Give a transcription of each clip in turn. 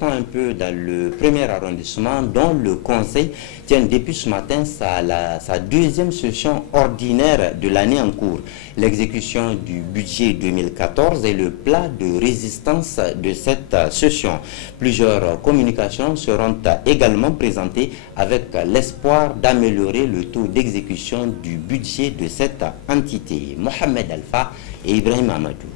restons un peu dans le premier arrondissement dont le conseil tient depuis ce matin sa deuxième session ordinaire de l'année en cours. L'exécution du budget 2014 est le plat de résistance de cette session. Plusieurs communications seront également présentées avec l'espoir d'améliorer le taux d'exécution du budget de cette entité. Mohamed Alpha et Ibrahim Amadou.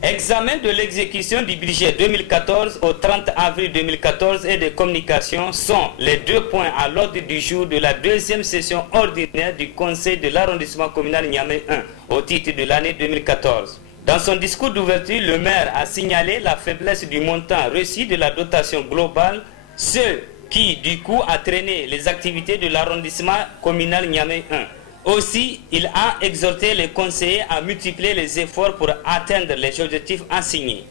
Examen de l'exécution du budget 2014 au 30 avril 2014 et des communications sont les deux points à l'ordre du jour de la deuxième session ordinaire du Conseil de l'arrondissement communal Niamey 1 au titre de l'année 2014. Dans son discours d'ouverture, le maire a signalé la faiblesse du montant reçu de la dotation globale, ce qui du coup a traîné les activités de l'arrondissement communal Niamey 1. Aussi, il a exhorté les conseillers à multiplier les efforts pour atteindre les objectifs assignés.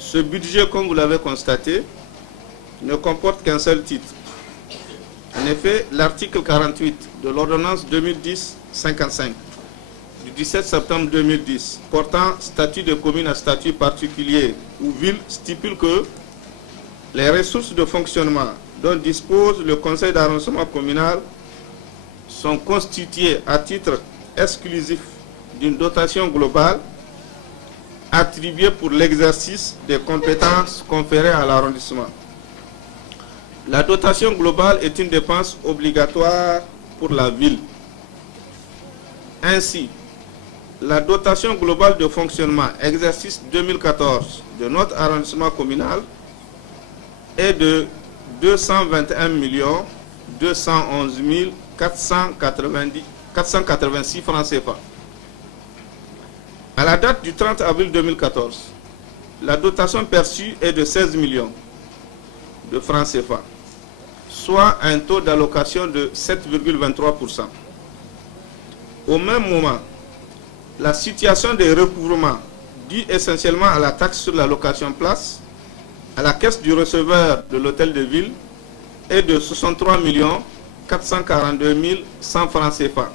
Ce budget, comme vous l'avez constaté, ne comporte qu'un seul titre. En effet, l'article 48 de l'ordonnance 2010-55 du 17 septembre 2010 portant statut de commune à statut particulier ou ville stipule que les ressources de fonctionnement dont dispose le conseil d'arrondissement communal sont constituées à titre exclusif d'une dotation globale attribuée pour l'exercice des compétences conférées à l'arrondissement. La dotation globale est une dépense obligatoire pour la ville. Ainsi, la dotation globale de fonctionnement exercice 2014 de notre arrondissement communal est de 221 211 486 francs CFA. À la date du 30 avril 2014, la dotation perçue est de 16 millions de francs CFA, soit un taux d'allocation de 7,23%. Au même moment, la situation des recouvrements due essentiellement à la taxe sur la location place à la caisse du receveur de l'hôtel de ville est de 63 442 100 francs CFA.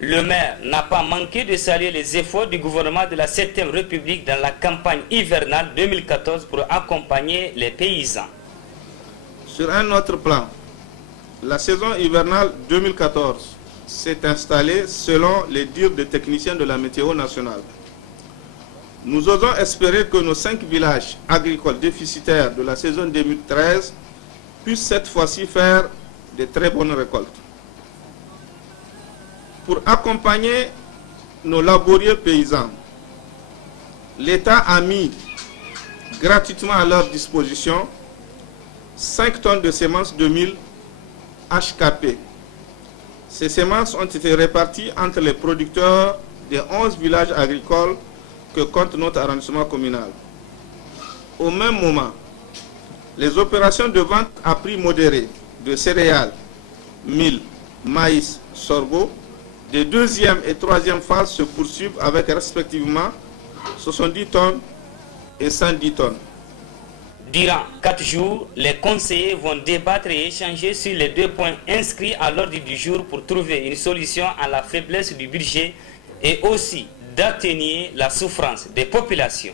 Le maire n'a pas manqué de saluer les efforts du gouvernement de la 7e République dans la campagne hivernale 2014 pour accompagner les paysans. Sur un autre plan, la saison hivernale 2014 s'est installée selon les dires des techniciens de la météo nationale. Nous osons espérer que nos 5 villages agricoles déficitaires de la saison 2013 puissent cette fois-ci faire de très bonnes récoltes. Pour accompagner nos laborieux paysans, l'État a mis gratuitement à leur disposition 5 tonnes de semences 2000 HKP. Ces semences ont été réparties entre les producteurs des 11 villages agricoles que compte notre arrondissement communal. Au même moment, les opérations de vente à prix modéré de céréales, mil, maïs, sorgho, des deuxième et troisième phases se poursuivent avec respectivement 70 tonnes et 110 tonnes. Durant 4 jours, les conseillers vont débattre et échanger sur les 2 points inscrits à l'ordre du jour pour trouver une solution à la faiblesse du budget et aussi d'atténuer la souffrance des populations.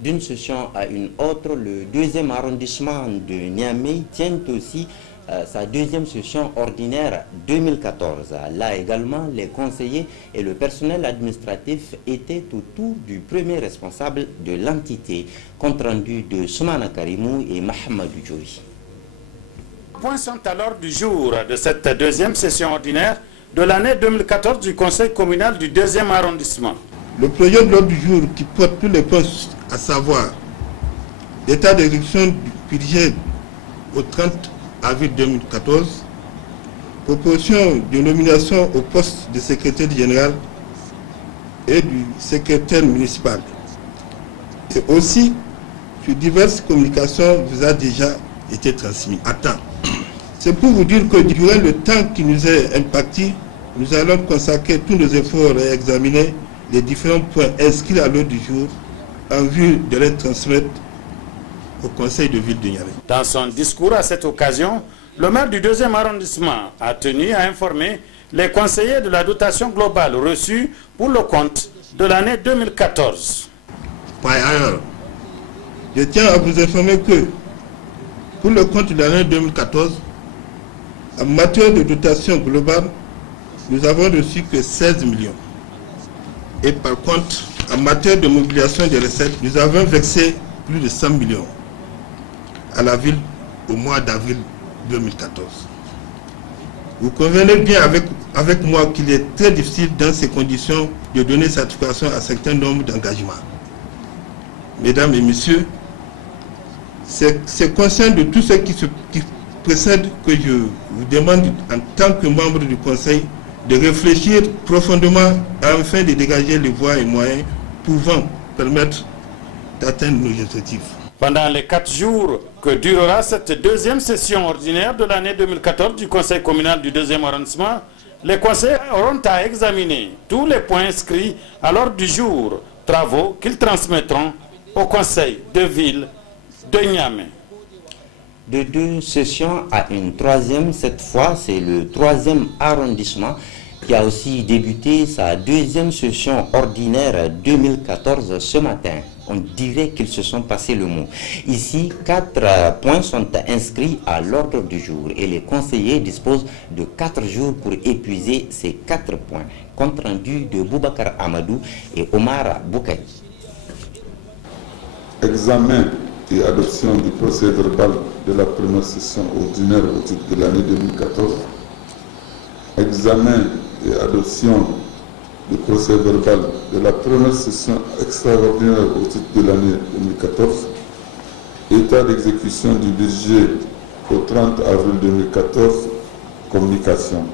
D'une session à une autre, le 2e arrondissement de Niamey tient aussi sa 2e session ordinaire 2014. Là également, les conseillers et le personnel administratif étaient autour du premier responsable de l'entité. Compte rendu de Soumana Karimou et Mahamadou Djouri. Les points sont à l'ordre du jour de cette 2e session ordinaire de l'année 2014 du conseil communal du 2e arrondissement. Le projet de l'ordre du jour qui porte tous les postes, à savoir l'état d'exécution du budget au 30 avril 2014, proposition de nomination au poste de secrétaire général et du secrétaire municipal. Et aussi, sur diverses communications, vous a déjà été transmis à temps. C'est pour vous dire que durant le temps qui nous est imparti, nous allons consacrer tous nos efforts à examiner les différents points inscrits à l'ordre du jour en vue de les transmettre au conseil de ville de Niamey. Dans son discours à cette occasion, le maire du 2e arrondissement a tenu à informer les conseillers de la dotation globale reçue pour le compte de l'année 2014. Par ailleurs, Je tiens à vous informer que, pour le compte de l'année 2014, en matière de dotation globale, nous avons reçu que 16 millions. Et par contre, en matière de mobilisation des recettes, nous avons versé plus de 100 millions à la ville au mois d'avril 2014. Vous convenez bien avec moi qu'il est très difficile dans ces conditions de donner satisfaction à un certain nombre d'engagements. Mesdames et messieurs, c'est conscient de tout ce qui précède que je vous demande en tant que membre du Conseil de réfléchir profondément afin de dégager les voies et moyens pouvant permettre d'atteindre nos objectifs. Pendant les 4 jours que durera cette deuxième session ordinaire de l'année 2014 du Conseil communal du 2e arrondissement, les conseillers auront à examiner tous les points inscrits à l'ordre du jour, travaux qu'ils transmettront au Conseil de ville de Niamey. De 2 sessions à une 3e, cette fois c'est le 3e arrondissement qui a aussi débuté sa 2e session ordinaire 2014 ce matin. On dirait qu'ils se sont passés le mot. Ici, 4 points sont inscrits à l'ordre du jour et les conseillers disposent de 4 jours pour épuiser ces 4 points. Compte rendu de Boubacar Amadou et Omar Boukay. Examen et adoption du procès verbal de la première session ordinaire au titre de l'année 2014. Examen et adoption du procès verbal de la première session extraordinaire au titre de l'année 2014. État d'exécution du budget au 30 avril 2014. Communication.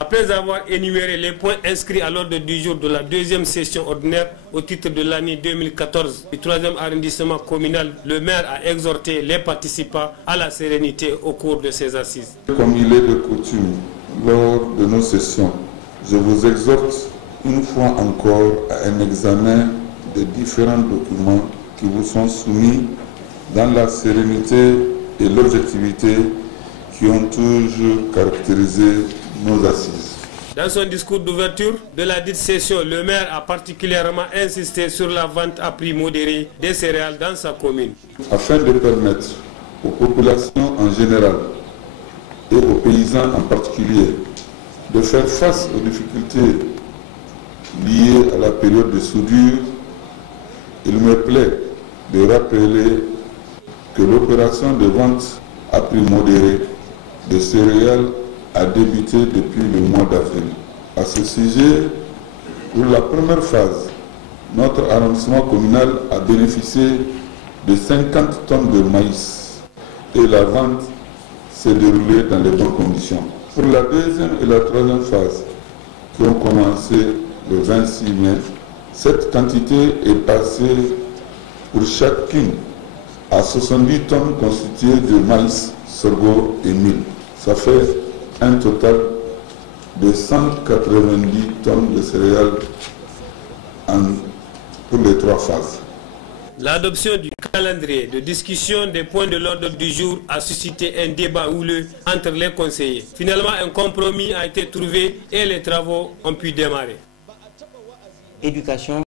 Après avoir énuméré les points inscrits à l'ordre du jour de la 2e session ordinaire au titre de l'année 2014 du 3e arrondissement communal, le maire a exhorté les participants à la sérénité au cours de ces assises. Comme il est de coutume lors de nos sessions, je vous exhorte une fois encore à un examen des différents documents qui vous sont soumis dans la sérénité et l'objectivité qui ont toujours caractérisé nos assises. Dans son discours d'ouverture de la dite session, le maire a particulièrement insisté sur la vente à prix modéré des céréales dans sa commune. Afin de permettre aux populations en général et aux paysans en particulier de faire face aux difficultés liées à la période de soudure, il me plaît de rappeler que l'opération de vente à prix modéré de céréales a débuté depuis le mois d'avril. À ce sujet, pour la première phase, notre arrondissement communal a bénéficié de 50 tonnes de maïs et la vente s'est déroulée dans les bonnes conditions. Pour la 2e et la 3e phase, qui ont commencé le 26 mai, cette quantité est passée pour chacune à 70 tonnes constituées de maïs, sorgho et mil. Ça fait un total de 190 tonnes de céréales pour les 3 phases. L'adoption du calendrier de discussion des points de l'ordre du jour a suscité un débat houleux entre les conseillers. Finalement, un compromis a été trouvé et les travaux ont pu démarrer. Éducation.